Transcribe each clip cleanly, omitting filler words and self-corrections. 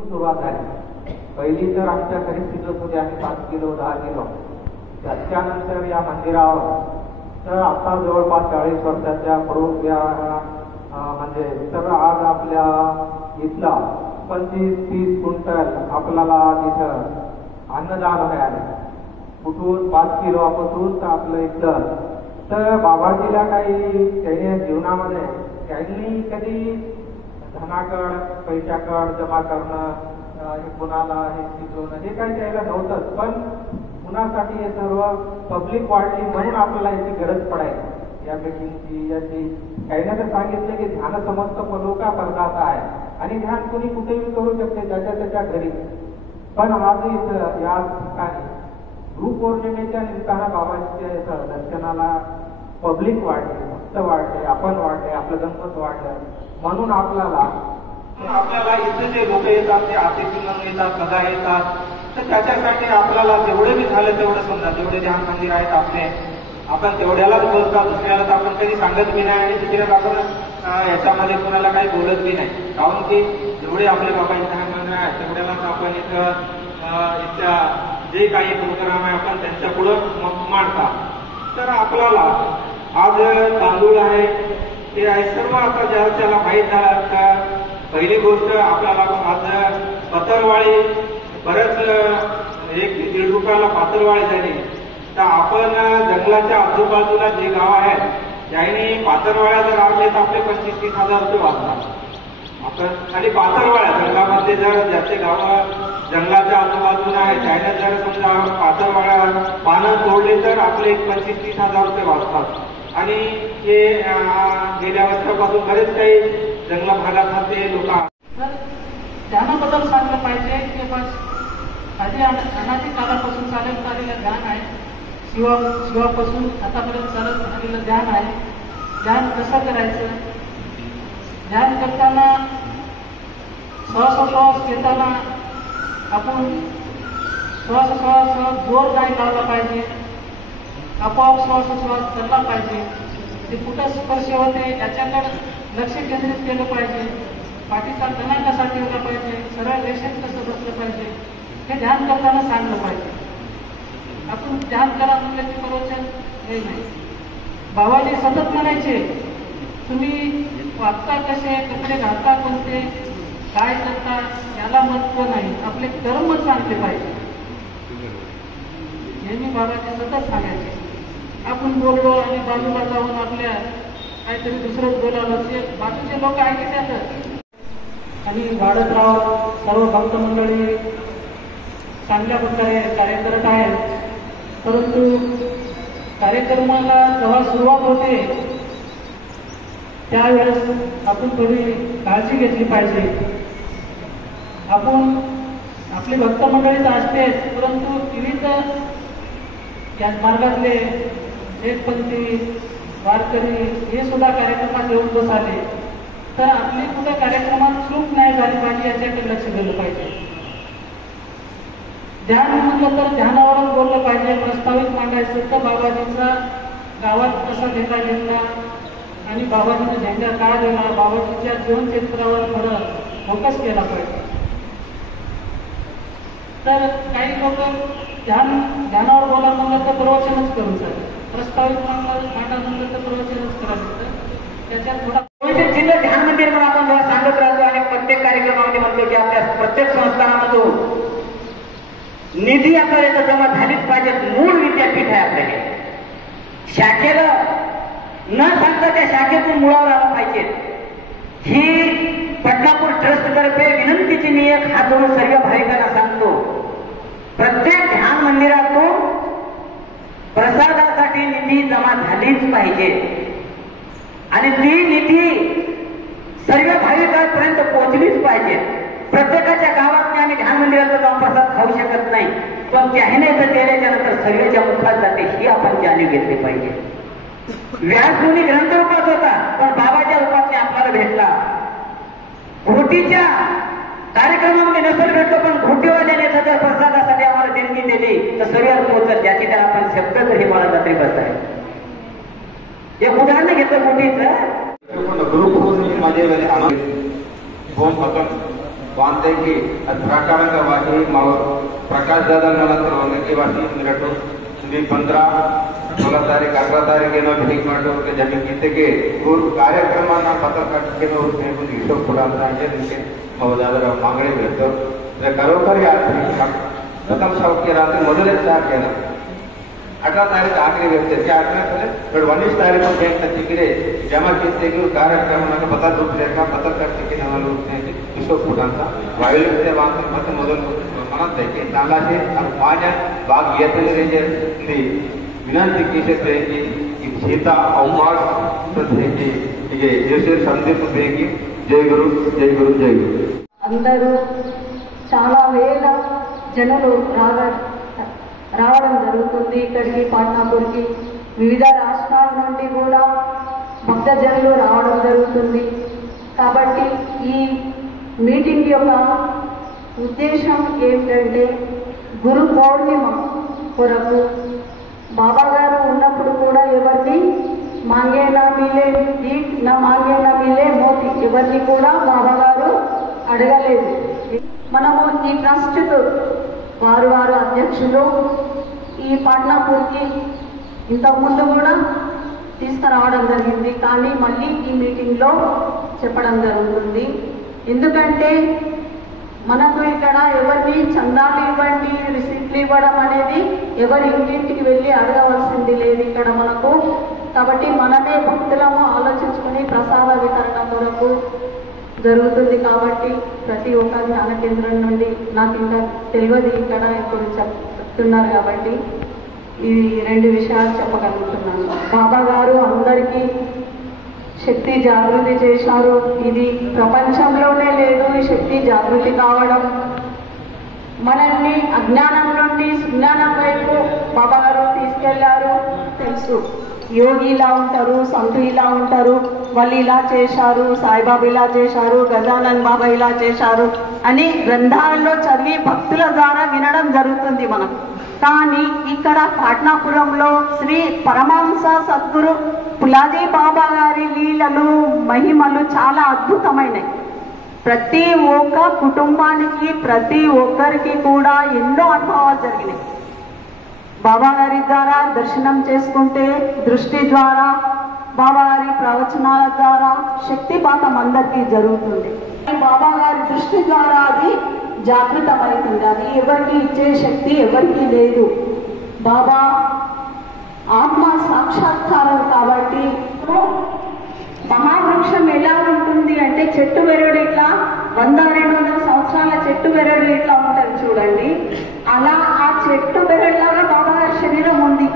सुरुवात आहे। पहिली तर आमच्या घरी शिजत होते आम्ही 5 किलो 10 किलो, त्याच्यानंतर या मंदिरावर तर आता जवळपास 40 वर्षाच्या पूर्व म्हणजे तर आज आपल्या इथला 25-30 क्विंटल आपल्याला तिथं अन्नदान मिळाले। कुठून 5 किलोपासून तर आपलं इथलं तर बाबाजीला काही त्यांनी जीवनामध्ये त्यांनी कधी धनाकड पैशाकड जमा करणं कुणाला हे शिकवणं हे काही त्याला नव्हतंच, पण कुणासाठी हे सर्व पब्लिक वाढली म्हणून आपल्याला याची गरज पडायची। या मीटिंगची याची काही ना तर सांगितलं की ध्यान समस्त पलोका परदाता आहे आणि ध्यान कोणी कुठेही करू शकते त्याच्या त्याच्या घरी। पण आज इथं या ठिकाणी गुरुपौर्णिमेच्या निमित्तानं बाबाजीच्या दर्शनाला पब्लिक वाढले, भक्त वाढले, आपण वाढले, आपलं गणपत वाढलं म्हणून आपल्याला इथे जे लोक येतात ते अतिथी म्हणून येतात, सदा येतात, तर त्याच्यासाठी आपल्याला जेवढं बी झालं तेवढं समजा जेवढे ध्यान मंदिर आहेत आपले आपण तेवढ्यालाच बोलतात, दुसऱ्याला तर आपण कधी सांगत बी नाही आणि दुसऱ्याला आपण याच्यामध्ये कोणाला काही बोलत बी नाही, कारण की जेवढे आपले बाबाजी ध्यान मंदिर आहेत तेवढ्यालाच आपण इथल्या जे काही प्रोग्राम आहे आपण त्यांच्या पुढं मांडतात। तर आपल्याला आज तांदूळ आहे ते आहे सर्व आता ज्याला माहीत झालं का पहिली गोष्ट आपल्याला आज पतरवाळी बऱ्याच 1-1.5 रुपयाला पातळवाळी झाली, तर आपण जंगलाच्या आजूबाजूला जे गाव आहेत त्यांनी पातळवाळ्या जर आणले तर आपले 25-30 हजार रुपये वाचतात आपण। आणि पातळवाळ्या जंगलामध्ये जर ज्याचे गाव जंगलाच्या आजूबाजूला आहे त्याने जर समजा पातळवाळ्या पानं तोडले तर आपले 25-30 हजार रुपये वाचतात। आणि हे गेल्या वर्षापासून बरेच काही जंगला भागात ते लोक ध्यानाबद्दल सांगलं पाहिजे की बस आधी अनादी काळापासून चालत आलेलं ध्यान आहे, शिवापासून आतापर्यंत चालत आलेलं ध्यान आहे। ध्यान कसं करायचं, ध्यान करताना श्वास घेताना आपण श्वास जोर नाही लावला पाहिजे, आपोआप श्वास चालला पाहिजे, ते कुठं स्पर्श होते याच्याकडे लक्ष केंद्रित केलं पाहिजे, पाठीचा कणा कसा ठेवला पाहिजे, सरळ रेषेत कसं बसलं पाहिजे हे ध्यान करताना सांगलं पाहिजे। आपण ध्यान करा म्हणलं की प्रवचन हे नाही। बाबाजी सतत म्हणायचे तुम्ही वागता कसे, कपडे घालता कोणते, काय करता याला महत्व नाही, आपले कर्म चांगले पाहिजे हे मी बाबाजी सतत सांगायचे। आपण बोललो आणि बाजूला जाऊन आपल्या काहीतरी दुसरंच बोलावलं ते बाजूचे लोक ऐकतात आणि वाढत राव सर्व भक्त मंडळी चांगल्या प्रकारे कार्य करत आहेत, परंतु कार्यक्रमाला जेव्हा सुरुवात होते त्यावेळेस आपण थोडी काळजी घेतली पाहिजे। आपण आपली भक्त मंडळी तर असतेच, परंतु विविध या मार्गातले एकपंथी वारकरी हे सुद्धा कार्यक्रमात येऊन बसाले, तर आपली कुठं कार्यक्रमात चूक नाही झाली पाहिजे याच्याकडे लक्ष दिलं पाहिजे। ध्यान म्हटलं तर ध्यानावरच बोललं पाहिजे, प्रस्तावित मांडायचं तर बाबाजीचा गावात कसा झेंडा घेतला आणि बाबाजीचा झेंडा का दिला, बाबाजीच्या जीवनचरित्रावर थोडं फोकस केला पाहिजे। तर काही लोक ध्यानावर बोला म्हणलं तर प्रवचनच करू शकतात, प्रस्तावित मांडा म्हणलं तर प्रवचनच करायचं, त्याच्यात थोडा ध्यान मंदिर म्हणून आपण जेव्हा सांगत राहतो आणि प्रत्येक कार्यक्रमामध्ये म्हणतो की आपल्या प्रत्येक संस्थानामधून निधी आपल्याला जमा झालीच पाहिजे। मूळ विद्यापीठ आहे आपल्याकडे, शाखेला न सांगता त्या शाखेतून मुळावर आलं पाहिजे ही बदलापूर ट्रस्ट तर्फे विनंतीची मी एक हात जोडून सर्व भाविकांना सांगतो। प्रत्येक ध्यान मंदिरातून प्रसादासाठी निधी जमा झालीच पाहिजे आणि ती निधी सर्व भाविकांपर्यंत पोहोचलीच पाहिजे। प्रत्येकाच्या गावात आम्ही ध्यान मंदिराचा जाऊन प्रसाद खाऊ शकत नाही, पण त्याने जर केल्याच्या नंतर सर्वेच्या मुखात जाते ही आपण जाणीव घेतली पाहिजे। व्यासमुनी ग्रंथ रूपात होता पण बाबाच्या रूपात आपल्याला भेटला। घोटीच्या कार्यक्रमामध्ये नसेल भेटतो पण घोटीवाल्याने जर प्रसादासाठी आम्हाला देणगी दिली तर सर्वात पोहोचत ज्याची तर आपण शब्द तरी मला जात्री बस आहे। एक उदाहरण घेतो घोटीचं गुरुपौर्णिमेमध्ये बांधते की प्रकार का वाही प्रकाश दादा मला तर की वाही मिरटू 15-16 तारीख 11 तारीख ಏನೋ ಭೇಟಿ ಮಾಡೋಕೆ ಜಮೀನಿಗೆ ಕಾರ್ಯಕ್ರಮನ ಪತ್ರಕರ್ತರಿಗೆ हिशोब ಕೊಡಂತ ಇದಕ್ಕೆ ಹೌದಾದರ ಮಾಗಣಿ ಇತ್ತು खरोखर या प्रथम शावकी रात्री ಮೊದಲೇ ಸಾಕೇನ 18 तारीख आखिरी व्यक्ति क्या 19 तारीख को बैंक तिकडे जमा किए कार्यक्रम पता रूप लेकर पत्रकर्ते हिशोब ಕೊಡಂತ वायुलिते ಮತ್ತೆ ಮೊದಲು ಮನಂತಕ್ಕೆ तालाशे पाण्या भाग येते विनंती की सीता अवकाश संदेश देगी जय गुरु जय गुरु जय गुरु అందరూ చాలా వేల జనులు రావడం జరుగుతుంది ఇక్కడికి పాట్నాపూర్కి వివిధ రాష్ట్రాల నుండి కూడా భక్తజనులు రావడం జరుగుతుంది కాబట్టి ఈ మీటింగ్ యొక్క ఉద్దేశం ఏమిటంటే గురు పౌర్ణిమ కొరకు బాబా గారు ఉన్నప్పుడు కూడా ఎవరిని మాంగే నా మిలే దీట్ నా మాంగే నా మిలే మోతి ఎవరిని కూడా బాబా గారు అడగలేదు. మనము ఈ ట్రస్ట్ వారు అధ్యక్షులు ఈ పాట్నాపూర్కి ఇంతకుముందు కూడా తీసుకురావడం జరిగింది, కానీ మళ్ళీ ఈ మీటింగ్లో చెప్పడం జరుగుతుంది. ఎందుకంటే మనకు ఇక్కడ ఎవరిని చందాలు ఇవ్వండి రిసిప్ట్లు ఇవ్వడం అనేది ఎవరి ఇంటింటికి వెళ్ళి అడగవలసింది లేదు ఇక్కడ మనకు. కాబట్టి మనమే భక్తులము ఆలోచించుకుని ప్రసాద వితరణ కొరకు జరుగుతుంది. కాబట్టి ప్రతి ఒక్క ధ్యాన కేంద్రం నుండి నాకు ఇంకా తెలియదు ఇక్కడ ఇప్పుడు చెప్తున్నారు కాబట్టి ఈ 2 విషయాలు చెప్పగలుగుతున్నాను. బాబా గారు అందరికీ శక్తి జాగృతి చేశారు. ఇది ప్రపంచంలోనే లేదు ఈ శక్తి జాగృతి కావడం. మనల్ని అజ్ఞానం నుండి సుజ్ఞానం వైపు బాబా గారు తీసుకెళ్లారు. తెలుసు యోగి ఇలా ఉంటారు, సంతు ఇలా ఉంటారు, వాళ్ళు ఇలా చేశారు, సాయిబాబా ఇలా చేశారు, గజానన్ బాబా ఇలా చేశారు అని గ్రంథాలలో చదివి భక్తుల ద్వారా వినడం జరుగుతుంది మనం. కానీ ఇక్కడ పాట్నాపురంలో శ్రీ పరమహంస సద్గురు పులాజీ బాబా గారి లీలలు మహిమలు చాలా అద్భుతమైనవి. ప్రతి ఒక్క కుటుంబానికి ప్రతి ఒక్కరికి కూడా ఎన్నో అనుభవాలు జరిగినాయి. బాబా గారి ద్వారా దర్శనం చేసుకుంటే దృష్టి ద్వారా బాబా గారి ప్రవచనాల ద్వారా శక్తిపాతం అందరికీ జరుగుతుంది. బాబా గారి దృష్టి ద్వారా అది జాగృతమవుతుంది. అది ఎవరికి ఇచ్చే శక్తి ఎవరికి లేదు. బాబా ఆత్మ సాక్షాత్కారం కాబట్టి మహావృక్షం ఎలా ఉంటుంది అంటే చెట్టు బెరడు ఇట్లా 100-200 సంవత్సరాల చెట్టు బెరడు ఇట్లా ఉంటుంది చూడండి. అలా ఆ చెట్టు బెరడులాగా బాబా గారి శరీరం ఉంది.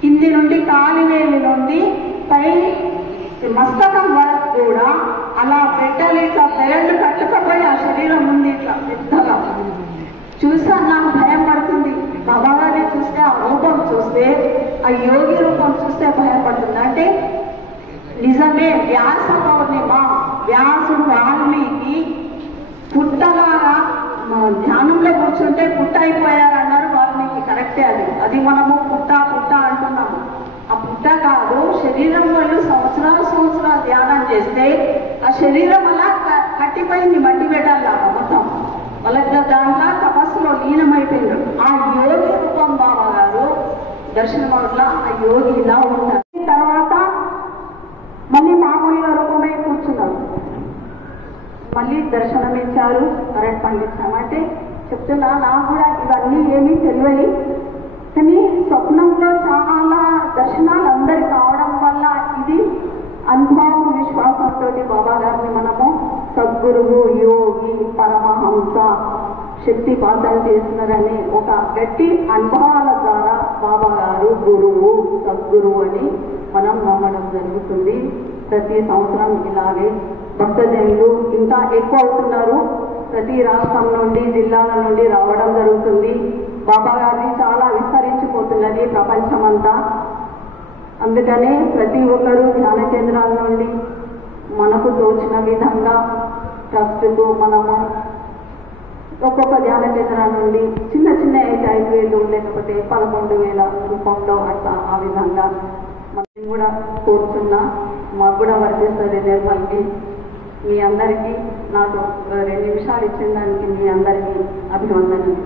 కింది నుండి కాలివేలి నుండి పై మస్తకం వరకు కూడా అలా పెట్టలు ఇట్లా బెరళ్ళు కట్టుకపోయి ఆ శరీరం ఉంది ఇట్లా పెద్దగా. చూసా నాకు భయం పడుతుంది. బాబా గారిని చూస్తే ఆ రూపం చూస్తే ఆ యోగి రూపం చూస్తే భయం పడుతుంది. అంటే నిజమే వ్యాస పౌర్ణిమ వ్యాసుడు వాల్మీకి పుట్టలాగా ధ్యానంలో కూర్చుంటే పుట్ట అయిపోయారన్నారు వాల్మీకి. కరెక్టే అది మనము పుట్ట అంటున్నాము. ఆ పుట్ట కాదు, శరీరం వాళ్ళు సంవత్సరాలు ధ్యానం చేస్తే ఆ శరీరం అలా కట్టిపోయింది మట్టి పెట్టాలాగా మొత్తం. వాళ్ళ దాంట్లో తపస్సులో లీనమైపోయినారు. ఆ యోగి రూపం బాబా గారు దర్శనం వల్ల ఆ యోగి ఇలా ఉంటారు. తర్వాత మళ్ళీ మామూలుగా రూపమై కూర్చున్నారు. మళ్ళీ దర్శనం ఇచ్చారు. కరెక్ట్ పండించాం అంటే చెప్తున్నా. నాకు కూడా ఇవన్నీ ఏమీ తెలియదు, కానీ స్వప్నంలో చాలా దర్శనాలు అందరు కావడం వల్ల ఇది అనుభవం విశ్వాసంతో బాబా గారిని మనము సద్గురువు యోగి పరమహంస శక్తిపాతం చేసినారని ఒక గట్టి అనుభవాల ద్వారా బాబా గారు గురువు సద్గురువు అని మనం నమ్మడం జరుగుతుంది. ప్రతి సంవత్సరం ఇలాగే భక్తజనులు ఇంకా ఎక్కువ అవుతున్నారు. ప్రతి రాష్ట్రం నుండి జిల్లాల నుండి రావడం జరుగుతుంది. బాబా గారిని చాలా విస్తరించిపోతున్నది ప్రపంచమంతా. అందుకనే ప్రతి ఒక్కరూ ధ్యాన కేంద్రాల నుండి మనకు తోచిన విధంగా ట్రస్ట్కు మనము ఒక్కొక్క ధ్యాన కేంద్రాల నుండి చిన్న అయితే 5,000 లేకపోతే 11,000 రూపంలో అట్లా ఆ విధంగా మనం కూడా కోరుతున్నా. మాకు కూడా వర్తిస్తుంది నిర్మల్కి. మీ అందరికీ నాకు 2 నిమిషాలు ఇచ్చిన దానికి మీ అందరికీ అభినందనలు.